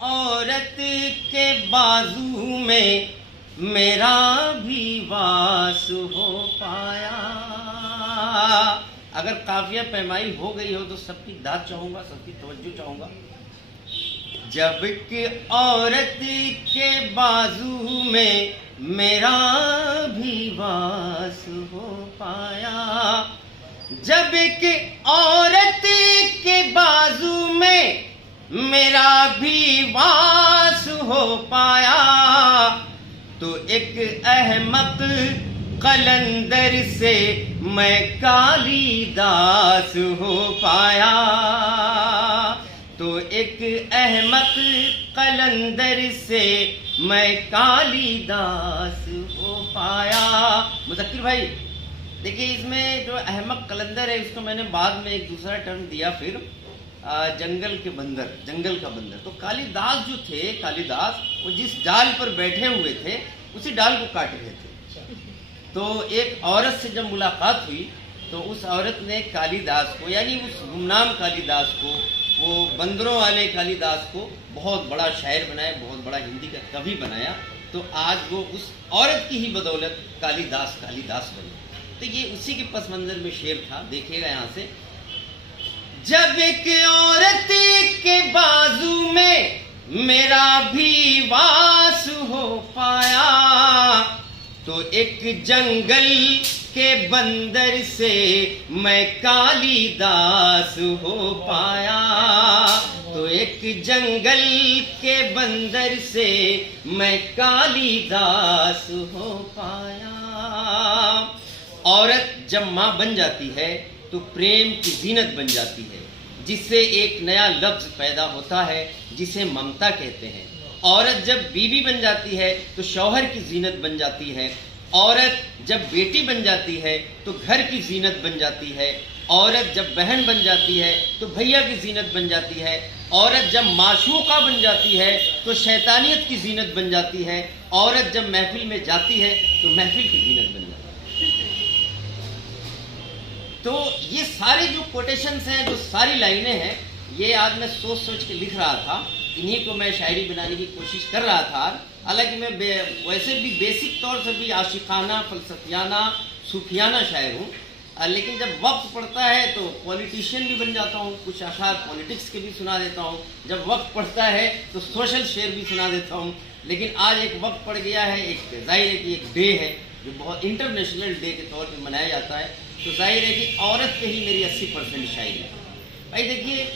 औरत के बाजू में मेरा भी वास हो पाया। अगर काफिया पैमाई हो गई हो तो सबकी दाद चाहूंगा, सबकी तवज्जो चाहूंगा। जब कि औरत के बाजू में मेरा भी वास हो पाया, जब कि औरत के बाजू में मेरा भी वास हो पाया, तो एक अहमक कलंदर से मैं कालिदास हो पाया। तो एक अहमक कलंदर से मैं कालिदास हो पाया। मुज़क्किर भाई देखिए, इसमें जो अहमक कलंदर है उसको मैंने बाद में एक दूसरा टर्म दिया फिर, जंगल के बंदर, जंगल का बंदर। तो कालिदास जो थे, कालिदास वो जिस डाल पर बैठे हुए थे उसी डाल को काट रहे थे। तो एक औरत से जब मुलाकात हुई तो उस औरत ने कालिदास को, यानी उस गुमनाम कालिदास को, वो बंदरों वाले कालिदास को बहुत बड़ा शायर बनाया, बहुत बड़ा हिंदी का कवि बनाया। तो आज वो उस औरत की ही बदौलत कालिदास कालिदास बने। तो ये उसी के पस मंजर में शेर था, देखिएगा यहाँ से। जब एक औरत के बाजू में मेरा भी वास हो पाया, तो एक जंगल के बंदर से मैं कालिदास हो पाया। तो एक जंगल के बंदर से मैं कालिदास हो पाया। औरत जब माँ बन जाती है तो प्रेम की जीनत बन जाती है, जिससे एक नया लफ्ज पैदा होता है जिसे ममता कहते हैं। औरत जब बीवी बन जाती है तो शौहर की जीनत बन जाती है। औरत जब बेटी बन जाती है तो घर की जीनत बन जाती है। औरत जब बहन बन जाती है तो भैया की जीनत बन जाती है। औरत जब माशूका बन जाती है तो शैतानियत की जीनत बन जाती है। औरत जब महफिल में जाती है तो महफिल की जीनत बन जाती है। तो ये सारे जो कोटेशंस हैं, जो सारी लाइनें हैं, ये आज मैं सोच सोच के लिख रहा था। इन्हीं को मैं शायरी बनाने की कोशिश कर रहा था। हालांकि मैं वैसे भी बेसिक तौर से भी आशिकाना, फलसफियाना, सूफियाना शायर हूँ, लेकिन जब वक्त पड़ता है तो पॉलिटिशियन भी बन जाता हूँ। कुछ अशार पॉलिटिक्स के भी सुना देता हूँ। जब वक्त पड़ता है तो सोशल शेर भी सुना देता हूँ। लेकिन आज एक वक्त पड़ गया है, एक जाहिर है कि एक डे है जो बहुत इंटरनेशनल डे के तौर पर मनाया जाता है। तो जाहिर है कि औरत पे ही मेरी 80% शायरी है। भाई देखिए,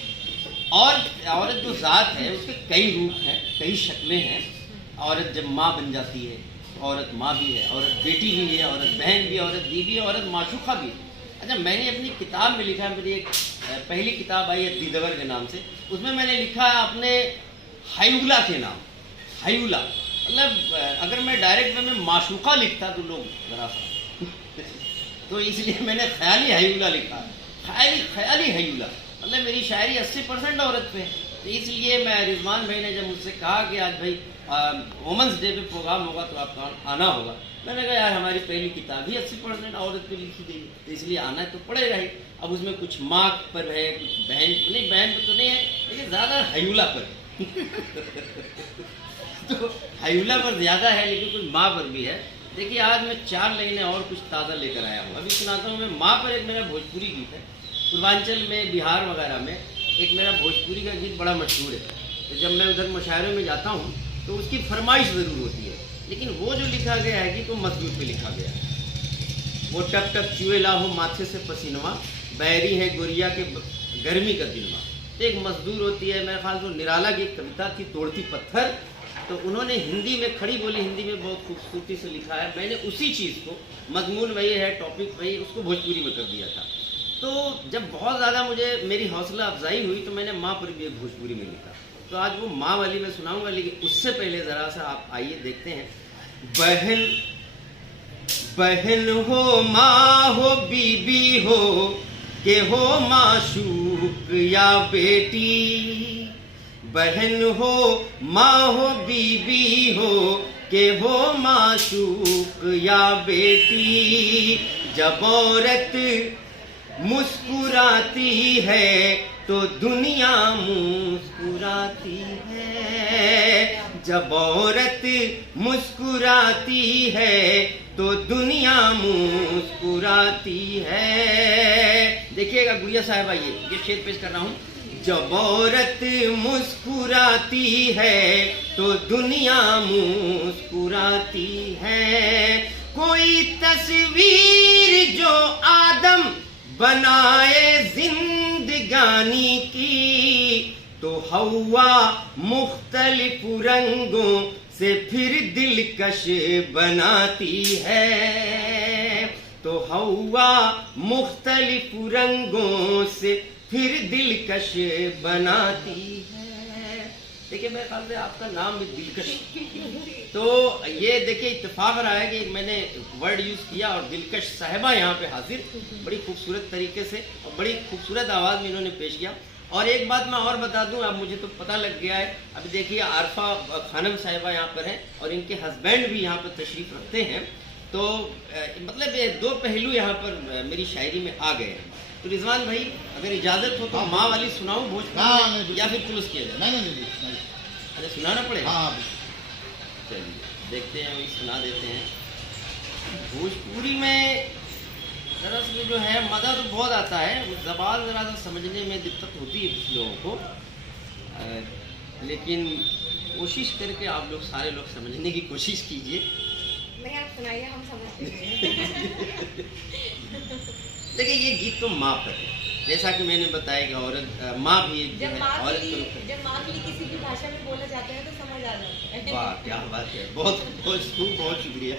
औरत जो ज़ात है उसके कई रूप हैं, कई शक्लें हैं। औरत जब माँ बन जाती है तो औरत माँ भी है, औरत बेटी भी है, औरत बहन भी है, औरत बीवी है, औरत माशूका भी है। अच्छा, मैंने अपनी किताब में लिखा है, मेरी एक पहली किताब आई है दीदवर के नाम से, उसमें मैंने लिखा है अपने हायूला के नाम। हायूला मतलब अगर मैं डायरेक्ट में माशूका लिखता तो लोग जरा सा तो इसलिए मैंने ख्याली हायूला लिखा है। ख्याली हायूला मतलब मेरी शायरी 80% औरत पे है। तो इसलिए मैं, रिजवान भाई ने जब मुझसे कहा कि आज भाई वुमेंस डे पे प्रोग्राम होगा तो आपको आना होगा, मैंने कहा यार हमारी पहली किताब ही 80% औरत पे लिखी गई, तो इसलिए आना है तो पड़ेगा ही। अब उसमें कुछ माँ पर है, कुछ बहन नहीं, बहन पर तो नहीं है, लेकिन ज़्यादा हायूला पर तो हायूला पर ज़्यादा है, लेकिन कुछ माँ पर भी है। देखिए, आज मैं 4 लाइनें और कुछ ताज़ा लेकर आया हूँ। अभी सुनाता हूँ मैं माँ पर। एक मेरा भोजपुरी गीत है, पूर्वांचल में, बिहार वगैरह में एक मेरा भोजपुरी का गीत बड़ा मशहूर है। तो जब मैं उधर मुशायरे में जाता हूँ तो उसकी फरमाइश ज़रूर होती है, लेकिन वो जो लिखा गया है कि तो मजदूर पे लिखा गया है। वो टप टप चुए लाहो माथे से पसीनवा, बैरी है गोरिया के गर्मी का दिनवा। तो एक मजदूर होती है, मेरे ख्याल से निराला की एक कविता थी तोड़ती पत्थर, तो उन्होंने हिंदी में, खड़ी बोली हिंदी में बहुत खूबसूरती से लिखा है। मैंने उसी चीज़ को, मजमून वही है, टॉपिक वही, उसको भोजपुरी में कर दिया था। तो जब बहुत ज़्यादा मुझे मेरी हौसला अफजाई हुई तो मैंने माँ पर भी एक भोजपुरी में लिखा। तो आज वो माँ वाली मैं सुनाऊंगा, लेकिन उससे पहले ज़रा सा आप आइए देखते हैं। बहन बहन हो, माँ हो, बीबी हो, के हो माशूक या बेटी। बहन हो, माँ हो, बीबी हो, के हो माशूक या बेटी। जब औरत मुस्कुराती है तो दुनिया मुस्कुराती है। जब औरत मुस्कुराती है तो दुनिया मुस्कुराती है। देखिएगा गुड़िया साहिबा, ये शेर पेश कर रहा हूँ। जब औरत मुस्कुराती है तो दुनिया मुस्कुराती है। कोई तस्वीर जो आदम बनाए जिंदगानी की, तो हवा मुख्तलिफ रंगों से फिर दिलकश बनाती है। तो हवा मुख्तलिफ रंगों से फिर दिलकश बनाती है। देखिए मेरे ख्याल से आपका नाम भी दिलकश, तो ये देखिए इत्तेफाक रहा है कि मैंने वर्ड यूज किया और दिलकश साहिबा यहाँ पे हाजिर, बड़ी खूबसूरत तरीके से और बड़ी खूबसूरत आवाज़ में इन्होंने पेश किया। और एक बात मैं और बता दूं, अब मुझे तो पता लग गया है। अभी देखिए आरफा खानम साहिबा यहाँ पर हैं और इनके हस्बैंड भी यहाँ पर तशरीफ़ रखते हैं। तो मतलब ये दो पहलू यहाँ पर मेरी शायरी में आ गए हैं। तो रिजवान भाई अगर इजाज़त हो तो माँ वाली सुनाऊँ भोजपुरी या फिर क्लोज किया जाए? नहीं, अरे सुनाना पड़ेगा। हाँ चलिए देखते हैं, अभी सुना देते हैं। भोजपुरी में दरअसल जो है मज़ा तो बहुत आता है, ज़बान ज़रा सा समझने में दिक्कत होती है कुछ लोगों को, लेकिन कोशिश करके आप लोग सारे लोग समझने की कोशिश कीजिए। नहीं आप सुनाइए, हम समझते हैं। देखिए ये गीत तो माँ पर है, जैसा कि मैंने बताया कि औरत माँ भी एक जो है औरत को, जब माँ के लिए किसी भी भाषा में बोला जाता है तो समझ आ जाता है। वाह क्या बात है, बहुत बहुत शुक्रिया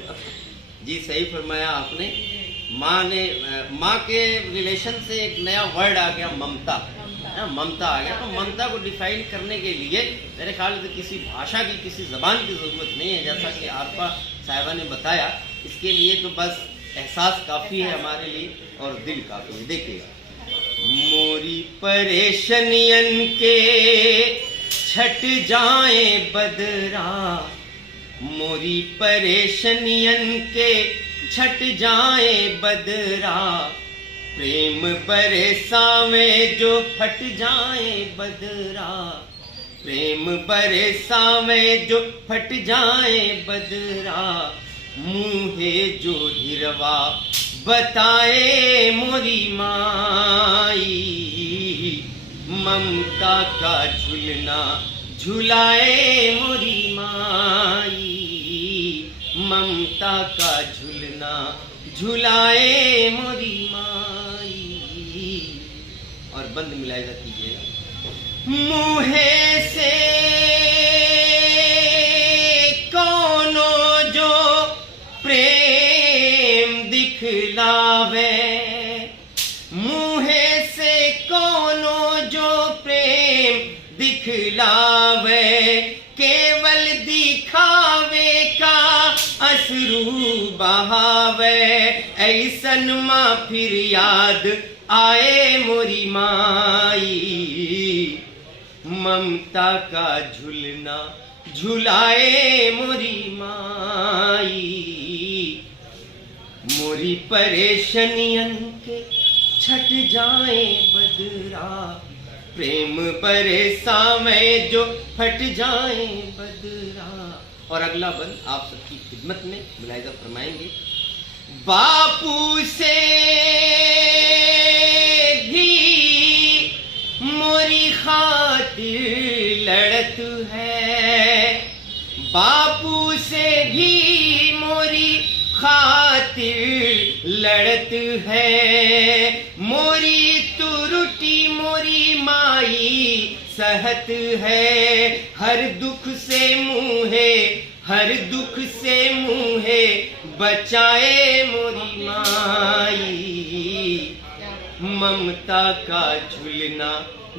जी, सही फरमाया आपने। माँ के रिलेशन से एक नया वर्ड आ गया ममता, ममता आ गया। तो ममता को डिफाइन करने के लिए मेरे ख्याल से किसी भाषा की, किसी ज़बान की ज़रूरत नहीं है, जैसा कि आरफा साहिबा ने बताया। इसके लिए तो बस एहसास काफ़ी है हमारे लिए और दिल काफ़ी है। देखिएगा, मोरी परेशानियन के छट जाए बदरा, मोरी परेशानियन के छट जाए बदरा, प्रेम बरसावे जो फट जाए बदरा, प्रेम बरसावे जो फट जाए बदरा, मुँहे जो हिरवा बताए मोरी माई, ममता का झुलना झुलाए मोरी माई, ममता का झुलना झुलाए मोरी माई। और बंद मिलाएगा कीजिएगा। मुँहे से कौनो जो प्रेम दिखलावे, मुँहे से कौनो जो प्रेम दिखलावे, केवल दिखावे का असरू बहावे, ऐसन माँ फिर याद आए मोरी माई, ममता का झुलना झुलाए मोरी माई, मोरी परेशानियन के छट जाए बदरा, प्रेम बरसावे जो फट जाए बदरा। और अगला बंद आप सबकी खिदमत में मुलाहिजा फरमाएंगे। बापू से भी मोरी खातिर लड़त है, बापू से भी मोरी खातिर लड़त है, मोरी तुरुटी मोरी माई सहत है, हर दुख से मुँहे, हर दुख से मुँहे बचाए मोरी माई, ममता का झुलना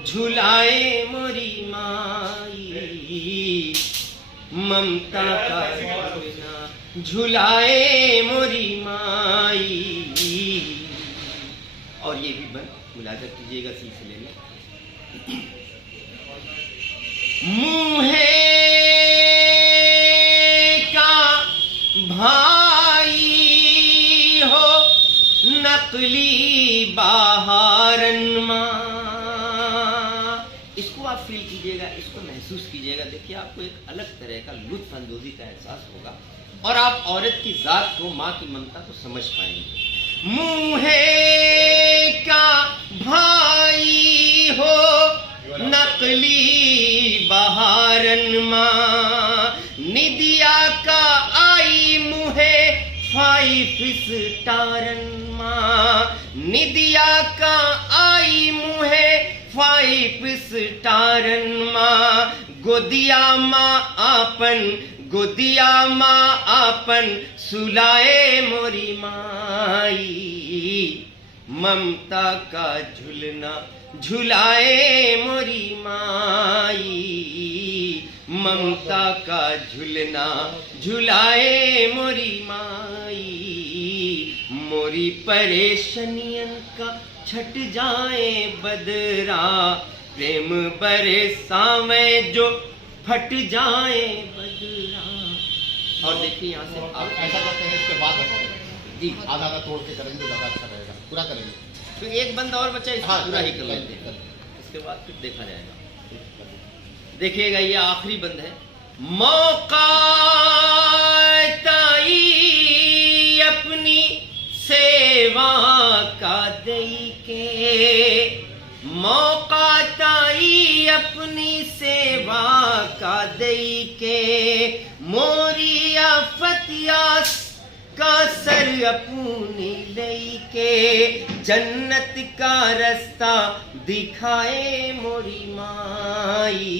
झुलाए मोरी माई, ममता का झुलना झुलाए मोरी माई। और ये भी बन मुलाजा कीजिएगा सिलसिले में। मुँहे का भाई हो नकली बहारन माँ, इसको आप फील कीजिएगा, इसको महसूस महसूस कीजिएगा। देखिए आपको एक अलग तरह का लुत्फ अंदोजी का एहसास होगा और आप औरत की जात को, माँ की ममता को समझ पाएंगे। मुहे का भाई हो नकली बहारन माँ, निदिया का आई मुहे 5 स्टारन माँ, निदिया का आई मुहे 5 स्टारन माँ, गोदिया माँ आपन सुलाए मोरी माई, ममता का झुलना झुलाए मोरी माई, ममता का झुलना झुलाए मोरी माई, मोरी परेशानियन का छट जाए बदरा, प्रेम बरसावे जो फट जाए बदरा। और देखिए यहाँ से आप ऐसा करते हैं, इसके बाद जी आधा आधा तोड़ के करेंगे तो ज़्यादा अच्छा रहेगा, पूरा करेंगे। तो एक बंद और बचा, इसको हाँ, पूरा ही कर लेते हैं, इसके बाद फिर देखा जाएगा। देखिएगा ये आखिरी बंद है। मौका ताई अपनी सेवा का दई के, मौका ताई अपनी सेवा का दई के, मोरी आफतियास का सर अपनी लई के, जन्नत का रास्ता दिखाए मोरी माई,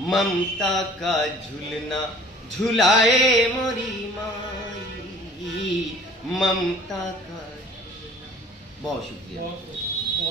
ममता का झुलना झुलाए मोरी माई, ममता का। बहुत शुक्रिया।